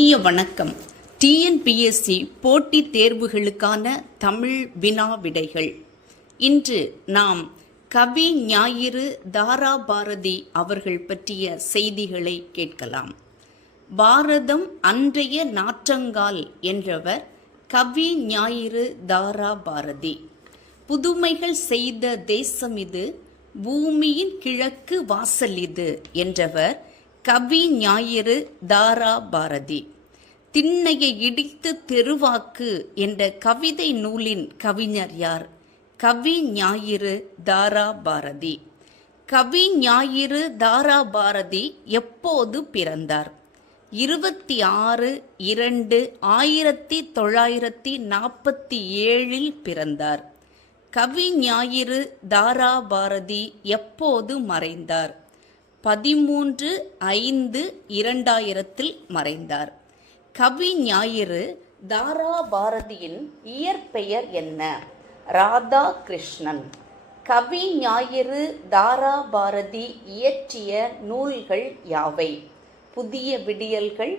இனிய வணக்கம். டிஎன்பிஎஸ்சி போட்டித் தேர்வுகளுக்கான தமிழ் வினா விடைகள். இன்று நாம் கவி ஞாயிறு தாராபாரதி அவர்கள் பற்றிய செய்திகளை கேட்கலாம். பாரதம் அன்றைய நாற்றங்கால் என்றவர் கவி ஞாயிறு தாராபாரதி. புதுமைகள் செய்த தேசம் இது, பூமியின் கிழக்கு வாசல் இது என்றவர் கவி ஞாயிறு தாராபாரதி. திண்ணையை இடித்து தெருவாக்கு என்ற கவிதை நூலின் கவிஞர் யார்? கவி ஞாயிறு தாராபாரதி. கவி ஞாயிறு தாராபாரதி எப்போது பிறந்தார்? 26/2/1947 பிறந்தார். கவி ஞாயிறு தாராபாரதி எப்போது மறைந்தார்? 13/5/2000 மறைந்தார். கவி ஞாயிறு தாராபாரதியின் இயற்பெயர் என்ன? ராதாகிருஷ்ணன். கவி ஞாயிறு தாராபாரதி இயற்றிய நூல்கள் யாவை? புதிய விடியல்கள்,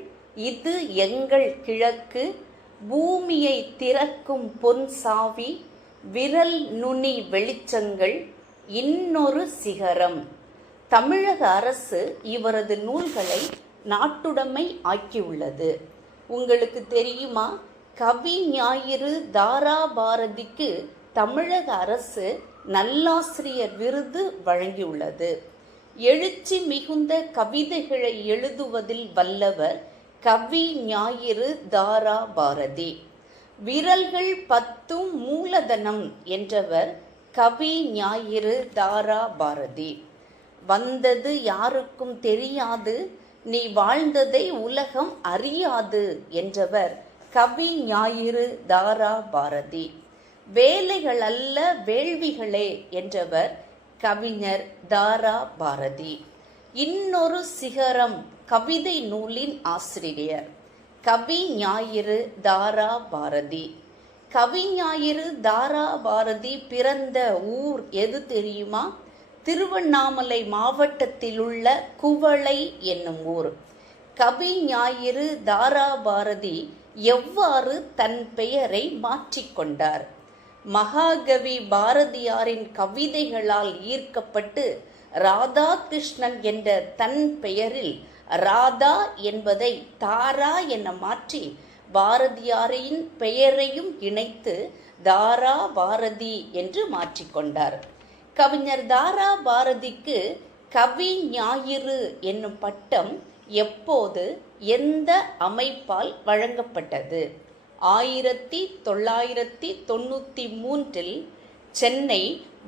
இது எங்கள் கிழக்கு, பூமியை திறக்கும் பொன் சாவி, விரல் நுனி வெளிச்சங்கள், இன்னொரு சிகரம். தமிழக அரசு இவரது நூல்களை நாட்டுடைமை ஆக்கியுள்ளது. உங்களுக்கு தெரியுமா? கவி ஞாயிறு தாராபாரதிக்கு தமிழக அரசு நல்லாசிரியர் விருது வழங்கியுள்ளது. எழுச்சி மிகுந்த கவிதைகளை எழுதுவதில் வல்லவர் கவி ஞாயிறு தாராபாரதி. விரல்கள் 10 மூலதனம் என்றவர் கவி ஞாயிறு தாராபாரதி. வந்தது யாருக்கும் தெரியாது, நீ வாழ்ந்ததை உலகம் அறியாது என்றவர் கவி ஞாயிறு தாராபாரதி. வேலைகள் அல்ல வேள்விகளே என்றவர் கவிஞர் தாராபாரதி. இன்னொரு சிகரம் கவிதை நூலின் ஆசிரியர் கவி ஞாயிறு தாராபாரதி. கவி ஞாயிறு தாராபாரதி பிறந்த ஊர் எது தெரியுமா? திருவண்ணாமலை மாவட்டத்தில் உள்ள குவளை என்னும் ஊர். கவி ஞாயிறு தாராபாரதி எவ்வாறு தன் பெயரை மாற்றிக்கொண்டார்? மகாகவி பாரதியாரின் கவிதைகளால் ஈர்க்கப்பட்டு ராதாகிருஷ்ணன் என்ற தன் பெயரில் ராதா என்பதை தாரா என மாற்றி பாரதியாரின் பெயரையும் இணைத்து தாராபாரதி என்று மாற்றிக்கொண்டார். கவிஞர் தாராபாரதிக்கு கவி ஞாயிறு என்னும் பட்டம் எப்போது, எந்த அமைப்பால் வழங்கப்பட்டது? 1993 சென்னை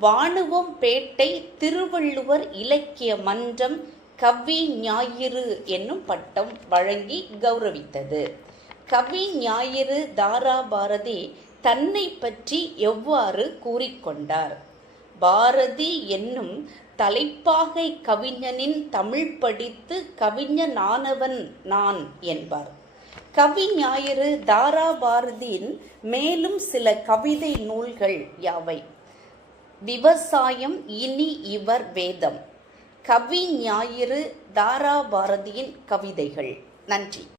வாணுவம்பேட்டை திருவள்ளுவர் இலக்கிய மன்றம் கவி ஞாயிறு என்னும் பட்டம் வழங்கி கௌரவித்தது. கவி ஞாயிறு தாராபாரதி தன்னை பற்றி எவ்வாறு கூறிக்கொண்டார்? பாரதி என்னும் தலைப்பாகை கவிஞனின் தமிழ் படித்து கவிஞனானவன் நான் என்பார். கவி ஞாயிறு தாராபாரதியின் மேலும் சில கவிதை நூல்கள் யாவை? விவசாயம் இனி இவர் வேதம். கவி ஞாயிறு தாராபாரதியின் கவிதைகள். நன்றி.